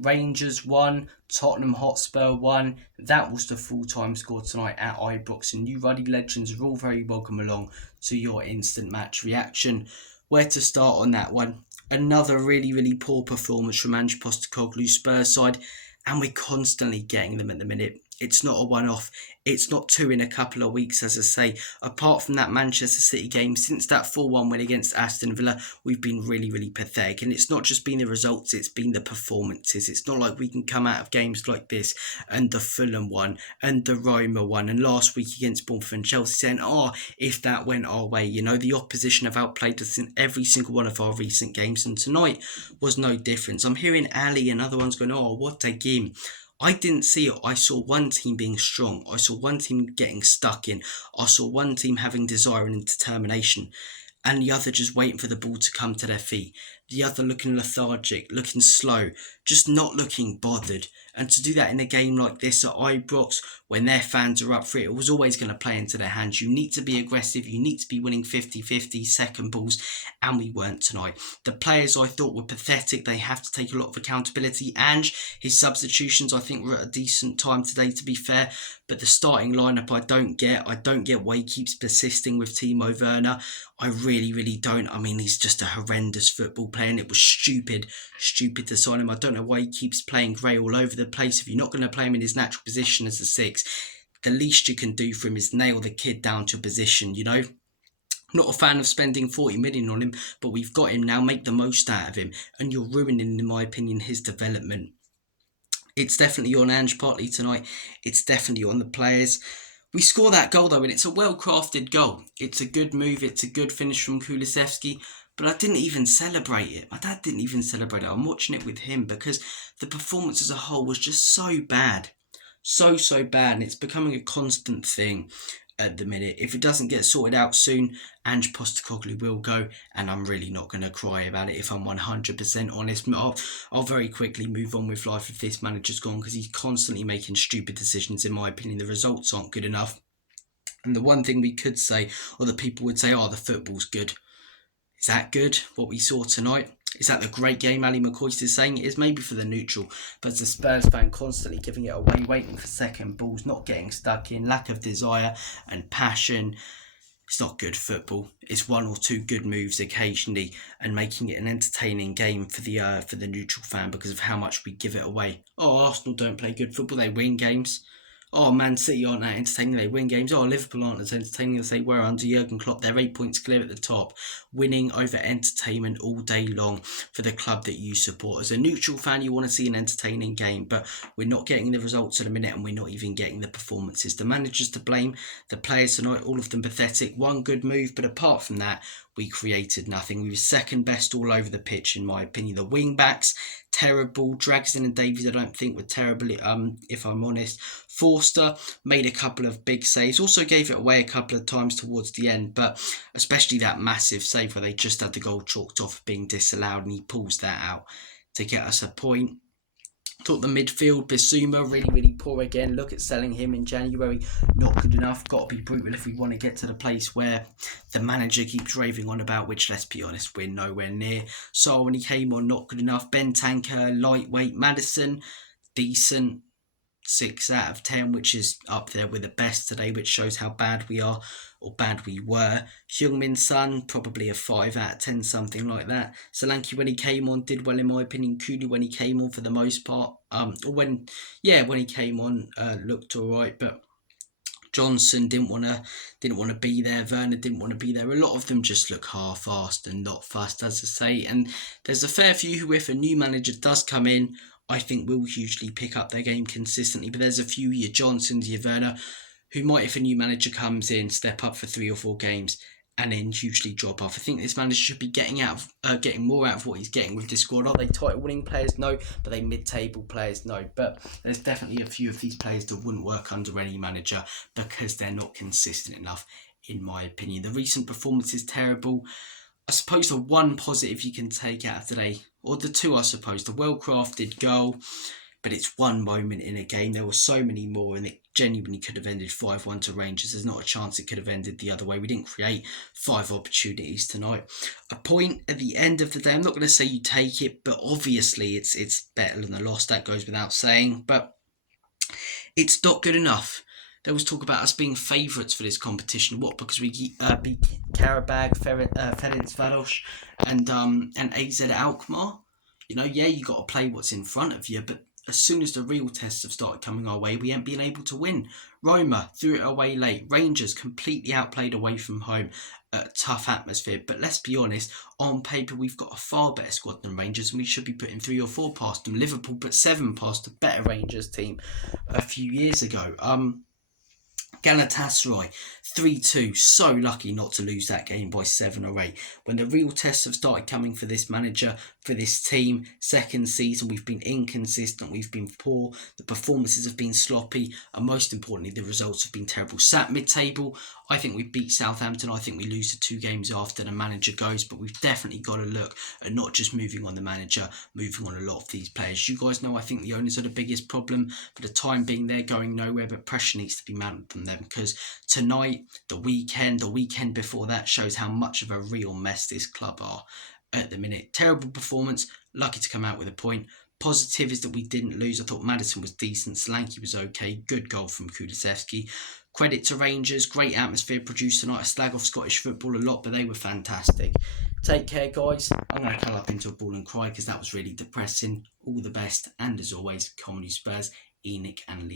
Rangers 1, Tottenham Hotspur 1. That was the full-time score tonight at Ibrox, and you ruddy legends are all very welcome along to your instant match reaction. Where to start on that one? Another really poor performance from Ange Postecoglou's Spurs side, and we're constantly getting them at the minute. It's not a one-off. It's not two in a couple of weeks, as I say. Apart from that Manchester City game, since that 4-1 win against Aston Villa, we've been really pathetic. And it's not just been the results, it's been the performances. It's not like we can come out of games like this and the Fulham one and the Roma one and last week against Bournemouth and Chelsea saying, if that went our way. You know, the opposition have outplayed us in every single one of our recent games, and tonight was no difference. I'm hearing Ali and other ones going, what a game. I didn't see it. I saw one team being strong. I saw one team getting stuck in. I saw one team having desire and determination, and the other just waiting for the ball to come to their feet. The other looking lethargic, looking slow, just not looking bothered. And to do that in a game like this at Ibrox, when their fans are up for it, it was always going to play into their hands. You need to be aggressive. You need to be winning 50-50 second balls, and we weren't tonight. The players I thought were pathetic. They have to take a lot of accountability. Ange, his substitutions I think were at a decent time today, to be fair. But the starting lineup I don't get. I don't get why he keeps persisting with Timo Werner. I really don't. I mean, he's just a horrendous football player, and it was stupid to sign him. I don't know why he keeps playing Gray all over the place. If you're not going to play him in his natural position as a 6, the least you can do for him is nail the kid down to a position, you know. Not a fan of spending 40 million on him, but we've got him now. Make the most out of him, and you're ruining, in my opinion, his development. It's definitely on Ange partly tonight. It's definitely on the players. We score that goal though, and it's a well-crafted goal. It's a good move. It's a good finish from Kulusevski. But I didn't even celebrate it. My dad didn't even celebrate it. I'm watching it with him because the performance as a whole was just so bad. So bad. And it's becoming a constant thing at the minute. If it doesn't get sorted out soon, Ange Postecoglou will go, and I'm really not going to cry about it if I'm 100% honest. I'll very quickly move on with life if this manager's gone, because he's constantly making stupid decisions. In my opinion, the results aren't good enough. And the one thing we could say, or that people would say, the football's good. Is that good, what we saw tonight? Is that the great game Ali McCoy is saying it is? Maybe for the neutral, but as a Spurs fan, constantly giving it away, waiting for second balls, not getting stuck in, lack of desire and passion. It's not good football. It's one or two good moves occasionally, and making it an entertaining game for the neutral fan because of how much we give it away. Arsenal don't play good football; they win games. Man City aren't that entertaining, they win games. Liverpool aren't as entertaining as they were under Jurgen Klopp. They're 8 points clear at the top, winning over entertainment all day long for the club that you support. As a neutral fan, you want to see an entertaining game, but we're not getting the results at the minute, and we're not even getting the performances. The manager's to blame, the players tonight, all of them pathetic. One good move, but apart from that, we created nothing. We were second best all over the pitch, in my opinion. The wing backs, terrible. Draxler and Davies, I don't think were terrible, if I'm honest. Forster made a couple of big saves, also gave it away a couple of times towards the end, but especially that massive save where they just had the goal chalked off being disallowed, and he pulls that out to get us a point. Thought the midfield, Bissouma, really poor again. Look at selling him in January. Not good enough. Got to be brutal if we want to get to the place where the manager keeps raving on about, which, let's be honest, we're nowhere near. So when he came on, not good enough. Bentancur, lightweight. Madison, decent. 6 out of 10, which is up there with the best today, which shows how bad we are, or bad we were. Heung-min Son, probably a 5 out of 10, something like that. Solanke, when he came on, did well in my opinion. Kulu, when he came on, for the most part, when he came on, looked alright, but Johnson didn't want to be there. Werner didn't want to be there. A lot of them just look half-assed and not fussed, as I say. And there's a fair few who, if a new manager does come in, I think will hugely pick up their game consistently. But there's a few, your Johnsons, your Werner, who might, if a new manager comes in, step up for 3 or 4 games and then hugely drop off. I think this manager should be getting more out of what he's getting with this squad. Are they title-winning players? No. But they mid-table players? No. But there's definitely a few of these players that wouldn't work under any manager because they're not consistent enough, in my opinion. The recent performance is terrible. I suppose the one positive you can take out of today, or the two, I suppose, the well-crafted goal. but it's one moment in a game. There were so many more, and it genuinely could have ended 5-1 to Rangers. There's not a chance it could have ended the other way. We didn't create 5 opportunities tonight. A point at the end of the day, I'm not going to say you take it, but obviously it's better than a loss. That goes without saying, but it's not good enough. There was talk about us being favourites for this competition. What? Because we beat Karabag, Ferencvaros, and AZ Alkmaar. Yeah, you got to play what's in front of you, but as soon as the real tests have started coming our way, we ain't been able to win. Roma threw it away late. Rangers completely outplayed away from home. Tough atmosphere, but let's be honest, on paper we've got a far better squad than Rangers, and we should be putting 3 or 4 past them. Liverpool put 7 past a better Rangers team a few years ago. Galatasaray 3-2, so lucky not to lose that game by 7 or 8. When the real tests have started coming for this manager, for this team, second season, we've been inconsistent, we've been poor, the performances have been sloppy, and most importantly, the results have been terrible. Sat mid-table, I think we beat Southampton. I think we lose the 2 games after the manager goes, but we've definitely got to look at not just moving on the manager, moving on a lot of these players. You guys know I think the owners are the biggest problem. For the time being, they're going nowhere, but pressure needs to be mounted from them, because tonight, the weekend before that shows how much of a real mess this club are at the minute. Terrible performance, lucky to come out with a point. Positive is that we didn't lose. I thought Maddison was decent, Solanke was okay, good goal from Kulusevski. Credit to Rangers, great atmosphere produced tonight. I slag off Scottish football a lot, but they were fantastic. Take care, guys. I'm going to curl up into a ball and cry because that was really depressing. All the best, and as always, Comedy Spurs, Enoch and Lee.